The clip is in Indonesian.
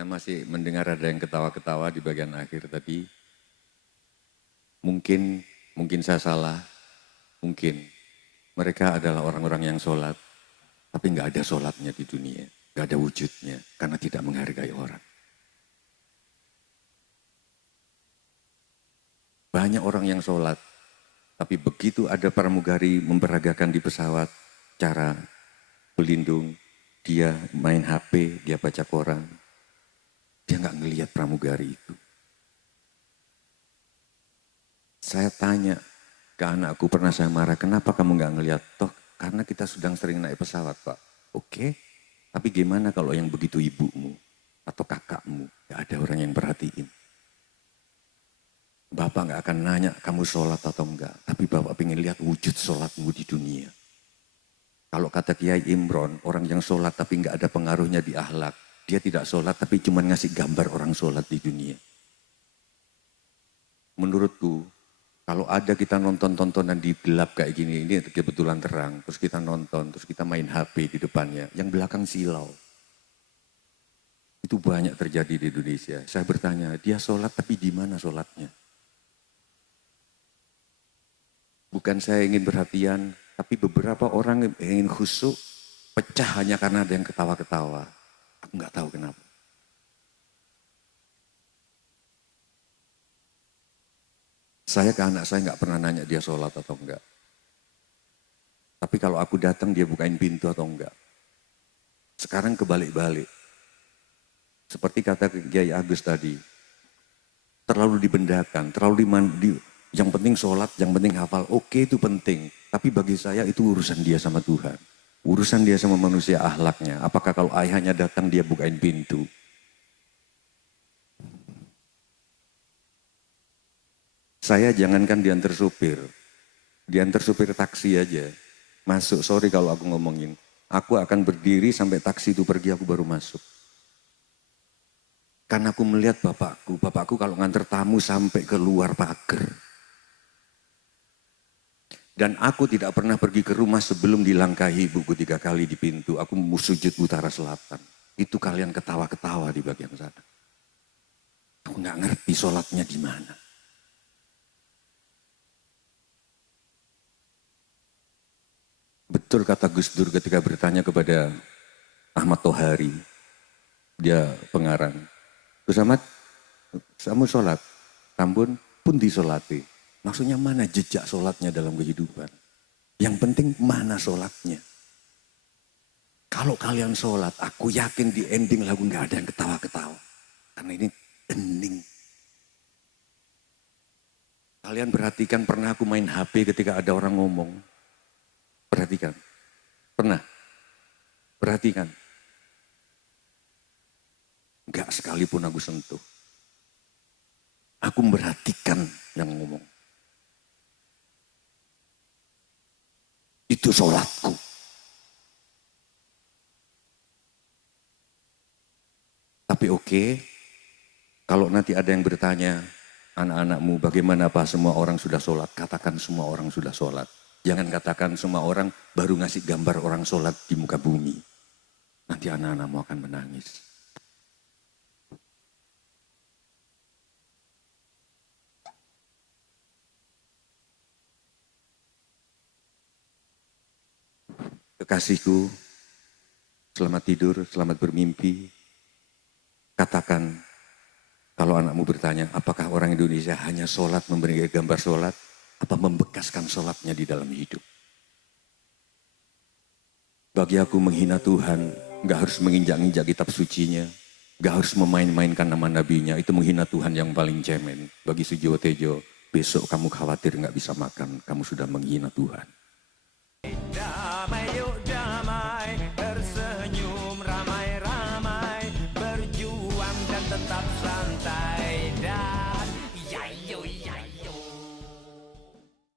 Saya masih mendengar ada yang ketawa-ketawa di bagian akhir tadi. Mungkin saya salah, mungkin mereka adalah orang-orang yang sholat, tapi nggak ada sholatnya di dunia, nggak ada wujudnya, karena tidak menghargai orang. Banyak orang yang sholat, tapi begitu ada pramugari memperagakan di pesawat, cara pelindung, dia main HP, dia baca koran, dia nggak ngelihat pramugari itu. Saya tanya ke anakku, pernah saya marah, kenapa kamu nggak ngelihat? Toh karena kita sedang sering naik pesawat, Pak. Oke, tapi gimana kalau yang begitu ibumu atau kakakmu, nggak ada orang yang perhatiin. Bapak nggak akan nanya kamu sholat atau enggak, tapi Bapak ingin lihat wujud sholatmu di dunia. Kalau kata Kiai Imron, orang yang sholat tapi nggak ada pengaruhnya di akhlak, dia tidak sholat tapi cuma ngasih gambar orang sholat di dunia. Menurutku, kalau ada kita nonton-tontonan di gelap kayak gini, ini kebetulan terang, terus kita nonton, terus kita main HP di depannya, yang belakang silau. Itu banyak terjadi di Indonesia. Saya bertanya, dia sholat tapi di mana sholatnya? Bukan saya ingin perhatian, tapi beberapa orang ingin khusyuk, pecah hanya karena ada yang ketawa-ketawa. Aku nggak tahu kenapa. Saya ke anak saya nggak pernah nanya dia sholat atau enggak. Tapi kalau aku datang dia bukain pintu atau enggak. Sekarang kebalik-balik. Seperti kata Kiai Agus tadi, terlalu dibendakan, yang penting sholat, yang penting hafal. Oke, itu penting. Tapi bagi saya itu urusan dia sama Tuhan. Urusan dia sama manusia, akhlaknya. Apakah kalau ayahnya datang dia bukain pintu? Saya jangankan diantar supir taksi aja. Masuk, sorry kalau aku ngomongin. Aku akan berdiri sampai taksi itu pergi, aku baru masuk. Karena aku melihat bapakku kalau nganter tamu sampai keluar pagar. Dan aku tidak pernah pergi ke rumah sebelum dilangkahi ibuku 3 kali di pintu. Aku sujud utara selatan. Itu kalian ketawa-ketawa di bagian sana. Aku nggak ngerti sholatnya di mana. Betul kata Gus Dur ketika bertanya kepada Ahmad Tohari, dia pengarang. Gus Ahmad, kamu sholat, tampun pun disolati. Maksudnya mana jejak sholatnya dalam kehidupan? Yang penting mana sholatnya? Kalau kalian sholat, aku yakin di ending lagu nggak ada yang ketawa-ketawa. Karena ini hening. Kalian perhatikan, pernah aku main HP ketika ada orang ngomong. Perhatikan. Pernah? Perhatikan. Enggak sekalipun aku sentuh. Aku memperhatikan yang ngomong. Itu sholatku. Tapi oke, kalau nanti ada yang bertanya, anak-anakmu bagaimana Pak semua orang sudah sholat? Katakan semua orang sudah sholat. Jangan katakan semua orang baru ngasih gambar orang sholat di muka bumi. Nanti anak-anakmu akan menangis. Kekasihku, selamat tidur, selamat bermimpi. Katakan, kalau anakmu bertanya, apakah orang Indonesia hanya sholat memberi gambar sholat? Apa membekaskan sholatnya di dalam hidup? Bagi aku menghina Tuhan, gak harus menginjak-injak kitab sucinya, gak harus memain-mainkan nama nabinya, itu menghina Tuhan yang paling cemen. Bagi Sujiwo Tejo, besok kamu khawatir gak bisa makan, kamu sudah menghina Tuhan.